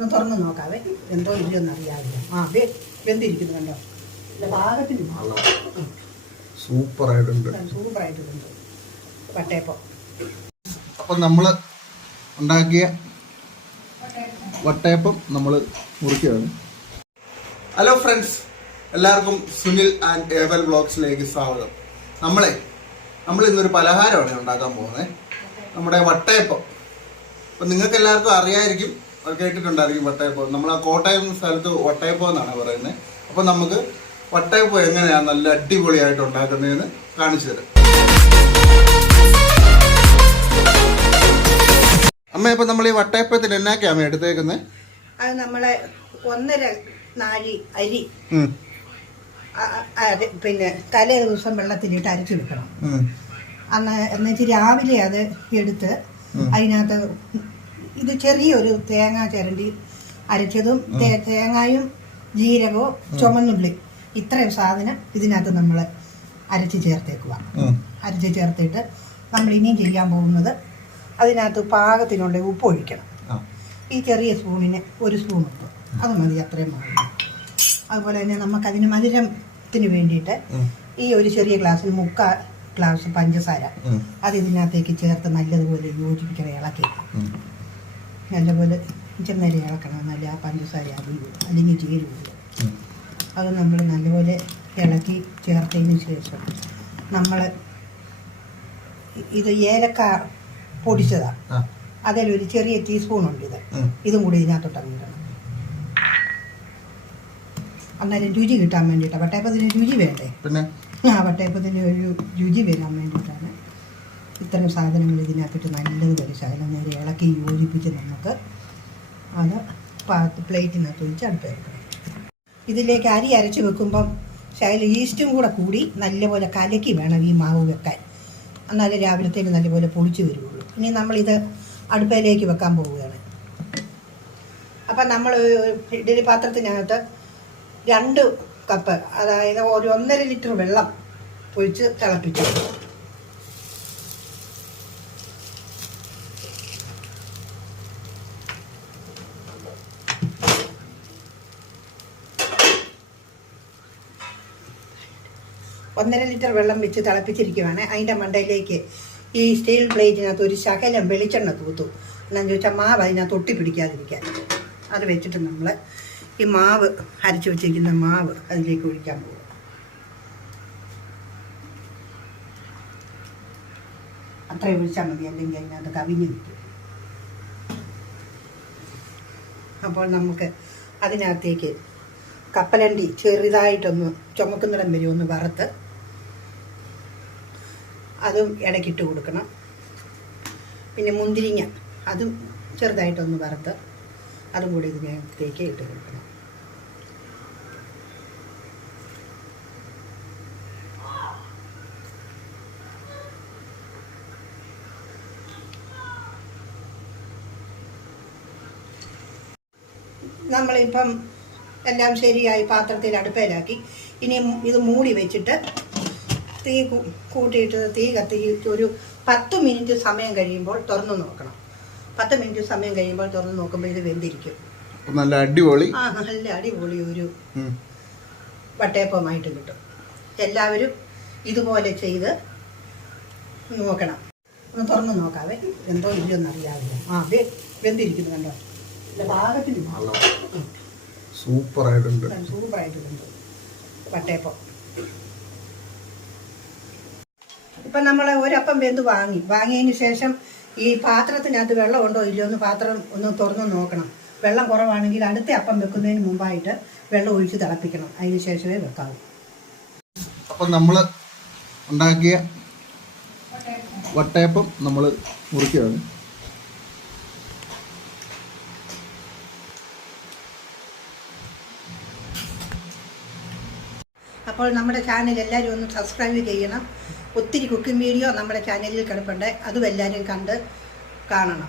ഒന്ന് തുറന്ന് നോക്കാവേ, എന്തോ ഇല്ലയൊന്നും അറിയാവില്ല. അതെ വെന്തിരിക്കുന്നു കണ്ടോ, പാകത്തിന് സൂപ്പറായിട്ടുണ്ട്. വട്ടയപ്പം. അപ്പം നമ്മൾ ഉണ്ടാക്കിയ വട്ടയപ്പം നമ്മൾ മുറിക്കുകയാണ്. ഹലോ ഫ്രണ്ട്സ്, എല്ലാവർക്കും സുനിൽ ആൻഡ് ഏവൽ വ്ളോഗ്സിലേക്ക് സ്വാഗതം. നമ്മൾ ഇന്നൊരു പലഹാരമാണ് ഉണ്ടാക്കാൻ പോകുന്നത്, നമ്മുടെ വട്ടയപ്പം. അപ്പം നിങ്ങൾക്ക് എല്ലാവർക്കും അറിയായിരിക്കും, കേട്ടിട്ടുണ്ടായിരിക്കും വട്ടയപ്പം. നമ്മൾ ആ കോട്ടയം സ്ഥലത്ത് വട്ടയപ്പം എന്നാണ് പറയുന്നത്. അപ്പം നമുക്ക് വട്ടയപ്പം എങ്ങനെയാണ് നല്ല അടിപൊളിയായിട്ട് ഉണ്ടാക്കുന്നതെന്ന് കാണിച്ചു തരാം. അമ്മ, ഇപ്പം നമ്മൾ ഈ വട്ടയപ്പത്തിന് എന്നാക്കിയാ അമ്മ എടുത്തേക്കുന്നത്? അത് നമ്മളെ 1.5 നാഴി അരി പിന്നെ തലേ ദിവസം വെള്ളത്തിലിട്ട് അരച്ചു വെക്കണം. എന്നുവെച്ച് രാവിലെ അത് എടുത്ത് അതിനകത്ത് ഇത് ചെറിയൊരു തേങ്ങ ചിരണ്ടി അരച്ചതും തേങ്ങായും ജീരകവും ചുമന്നുള്ളി ഇത്രയും സാധനം ഇതിനകത്ത് നമ്മൾ അരച്ച് ചേർത്തേക്കുക. അരച്ച് ചേർത്തിട്ട് നമ്മൾ ഇനിയും ചെയ്യാൻ പോകുന്നത് അതിനകത്ത് പാകത്തിനുള്ള ഉപ്പ് ഒഴിക്കണം. ഈ ചെറിയ സ്പൂണിന് 1 സ്പൂൺ ഉപ്പ്, അത് മതി, അത്രയും മതി. അതുപോലെ തന്നെ നമുക്കതിന് മധുരത്തിന് വേണ്ടിയിട്ട് ഈ ഒരു ചെറിയ ഗ്ലാസ്സിൽ 3/4 ഗ്ലാസ് പഞ്ചസാര അത് ഇതിനകത്തേക്ക് ചേർത്ത് നല്ലതുപോലെ യോജിപ്പിക്കണം, ഇളക്കി നല്ലപോലെ ചെന്നേരം ഇളക്കണം. നല്ല ആ പഞ്ചസാര അറിയുള്ളൂ, അല്ലെങ്കിൽ ചേരുള്ളൂ. അത് നമ്മൾ നല്ലപോലെ ഇളക്കി ചേർത്തതിന് ശേഷം നമ്മൾ ഇത് ഏലക്ക പൊടിച്ചതാണ്, അതിലൊരു ചെറിയ ടീസ്പൂൺ ഉണ്ട്. ഇതും കൂടി ഇതിനകത്തോട്ട് ഇടണം. അന്നേരം രുചി കിട്ടാൻ വേണ്ടിയിട്ടാണ്. വട്ടയപ്പത്തിന് രുചി വേണ്ടേ? പിന്നെ വട്ടയപ്പത്തിന് ഒരു രുചി വരാൻ വേണ്ടിയിട്ടാണ് ഇത്തരം സാധനങ്ങൾ ഇതിനകത്തിട്ട് നല്ലതുപോലെ ശകലം നേരെ ഇളക്കി യോജിപ്പിച്ച് നമുക്ക് അത് പ്ലേറ്റിനകത്ത് ഒഴിച്ച് അടുപ്പെടുക്കണം. ഇതിലേക്ക് അരി അരച്ച് വെക്കുമ്പം ശകലം ഈസ്റ്റും കൂടി നല്ലപോലെ കലക്കി വേണം ഈ മാവ് വെക്കാൻ. എന്നാലേ രാവിലത്തേക്ക് നല്ലപോലെ പൊളിച്ച് വരുള്ളൂ. ഇനി നമ്മളിത് അടുപ്പയിലേക്ക് വെക്കാൻ പോവുകയാണ്. അപ്പം നമ്മൾ ഇഡ്ഡലി പാത്രത്തിനകത്ത് 2 കപ്പ്, അതായത് ഒരു 1.5 ലിറ്റർ വെള്ളം ഒഴിച്ച് തിളപ്പിച്ചു. ഒന്നര ലിറ്റർ വെള്ളം വെച്ച് തിളപ്പിച്ചിരിക്കുവാണ്. അതിൻ്റെ മണ്ടയിലേക്ക് ഈ സ്റ്റീൽ പ്ലേറ്റിനകത്ത് ഒരു ശകലം വെളിച്ചെണ്ണ തൂത്തു. എന്നാന്ന് ചോദിച്ചാൽ മാവ് അതിനകത്ത് ഒട്ടിപ്പിടിക്കാതിരിക്കാൻ. അത് വെച്ചിട്ട് നമ്മൾ ഈ മാവ് അരച്ച് വെച്ചിരിക്കുന്ന മാവ് അതിലേക്ക് ഒഴിക്കാൻ പോകും. അത്രയും ഒഴിച്ചാൽ മതി, അല്ലെങ്കിൽ അതിനകത്ത് കവിഞ്ഞ് നിൽക്കും. അപ്പോൾ നമുക്ക് അതിനകത്തേക്ക് കപ്പലണ്ടി ചെറുതായിട്ടൊന്ന് ചുമക്കുന്നിടം വരെ ഒന്ന് വറുത്ത് അതും ഇടയ്ക്കിട്ട് കൊടുക്കണം. പിന്നെ മുന്തിരിങ്ങ അതും ചെറുതായിട്ടൊന്ന് വറുത്ത് അതും കൂടി ഇതിനകത്തേക്ക് ഇട്ട് കൊടുക്കണം. നമ്മളിപ്പം എല്ലാം ശരിയായി പാത്രത്തിൽ അടുപ്പയിലാക്കി. ഇനി ഇത് മൂടി വെച്ചിട്ട് തീ കൂട്ടിയിട്ട് തീ കത്തിച്ച് ഒരു 10 മിനിറ്റ് സമയം കഴിയുമ്പോൾ തുറന്നു നോക്കണം. 10 മിനിറ്റ് സമയം കഴിയുമ്പോൾ തുറന്നു നോക്കുമ്പോൾ ഇത് വെന്തിരിക്കും. നല്ല അടിപൊളി നല്ല അടിപൊളി ഒരു വട്ടയപ്പമായിട്ട് കിട്ടും. എല്ലാവരും ഇതുപോലെ ചെയ്ത് നോക്കണം. ഒന്ന് തുറന്നു നോക്കാവേ, എന്തോ ഇല്ലയൊന്നും അറിയാവില്ല. അതെ വെന്തിരിക്കുന്നു കണ്ടോ, പാകത്തിന് സൂപ്പറായിട്ടുണ്ട് വട്ടയപ്പം. ഇപ്പം നമ്മൾ ഒരപ്പം വെന്ത് വാങ്ങിയതിന് ശേഷം ഈ പാത്രത്തിനകത്ത് വെള്ളം ഉണ്ടോ ഇല്ലയോ എന്ന് പാത്രം ഒന്ന് തുറന്ന് നോക്കണം. വെള്ളം കുറവാണെങ്കിൽ അടുത്ത അപ്പം വെക്കുന്നതിന് മുമ്പായിട്ട് വെള്ളം ഒഴിച്ച് തിളപ്പിക്കണം. അതിന് ശേഷമേ വെക്കാവൂ. അപ്പം നമ്മൾ ഉണ്ടാക്കിയ വട്ടയപ്പം നമ്മൾ മുറിക്കുകയാണ്. അപ്പോൾ നമ്മുടെ ചാനൽ എല്ലാവരും ഒന്ന് സബ്സ്ക്രൈബ് ചെയ്യണം. ഒത്തിരി കുക്കിംഗ് വീഡിയോ നമ്മുടെ ചാനലിൽ കിടപ്പുണ്ട്, അതും എല്ലാവരും കണ്ട് കാണണം.